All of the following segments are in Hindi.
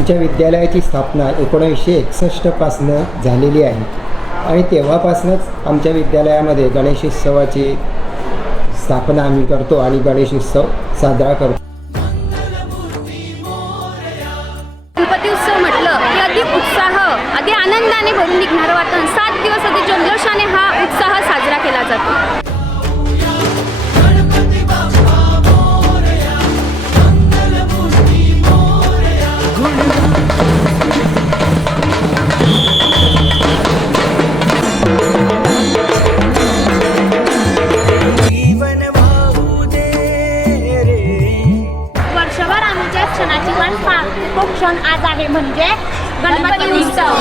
आमच्या विद्यालयाची स्थापना एकोणीसशे एकसष्टपासनं झालेली आहे. आणि तेव्हापासूनच आमच्या विद्यालयामध्ये गणेशोत्सवाची स्थापना आम्ही करतो आणि गणेशोत्सव साजरा करतो. गणपती उत्सव म्हटलं की अधिक उत्साह अधिक आनंदाने भरून निघणारं वाटण सात दिवस अधिक जल्लोषाने हा आमच्या क्षणाची वाट पाहते तो क्षण आज आहे म्हणजे गणपती उत्सव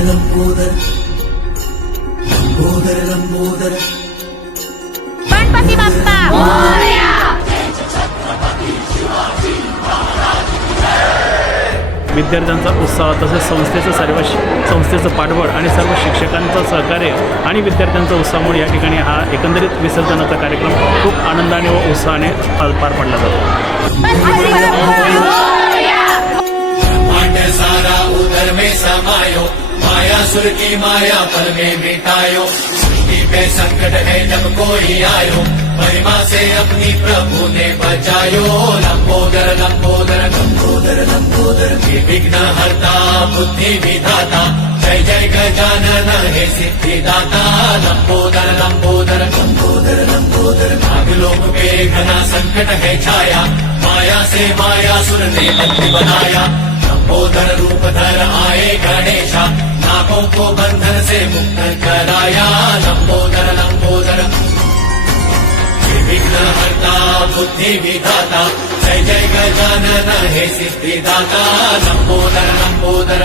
लंबोदर लंबोदर लंबोदर विद्यार्थ्यांचा उत्साह तसेच संस्थेचं सर्व शि संस्थेचं पाठबळ आणि सर्व शिक्षकांचं सहकार्य आणि विद्यार्थ्यांचा उत्साहामुळे या ठिकाणी हा एकंदरीत विसर्जनाचा कार्यक्रम खूप आनंदाने व उत्साहाने पार पार पडला जातो. माया सुर की माया पल में मिटायो। सृष्टि पे संकट है, जब कोई आयो। महिमा से अपनी प्रभु ने बचायो। लंबोदर लंबोदर लंबोदर लंबोदर विघ्न हरता बुद्धि विधाता जय जय गजानन, हे सिद्धिदाता। लंबोदर लंबोदर लंबोदर लंबोदर। नागलोक पे घना संकट है छाया। माया से माया सुर ने बंदी बनाया। लंबोदर रूप धर आए गणेशा। नागों को बंधन से मुक्त कराया। लंबोदर लंबोदर। विघ्न हरता बुद्धि विधाता जय जय गजानन, हे सिद्धिदाता। लंबोदर लंबोदर।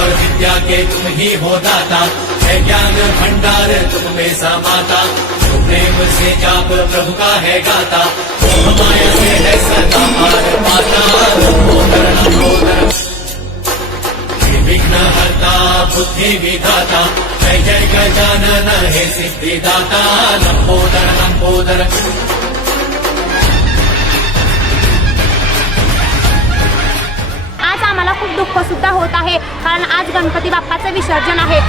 और विद्या के तुम ही हो दाता। है ज्ञान भंडार तुम में समाता। प्रेम से जाप प्रभु का है गाता। हरता बुद्धि विधाता। जय जय गजानन हे सिद्धिदाता। लंबोदर लंबोदर आज आम्हाला खूप दुःख सुद्धा होत आहे, कारण आज गणपती बाप्पाचं विसर्जन आहे.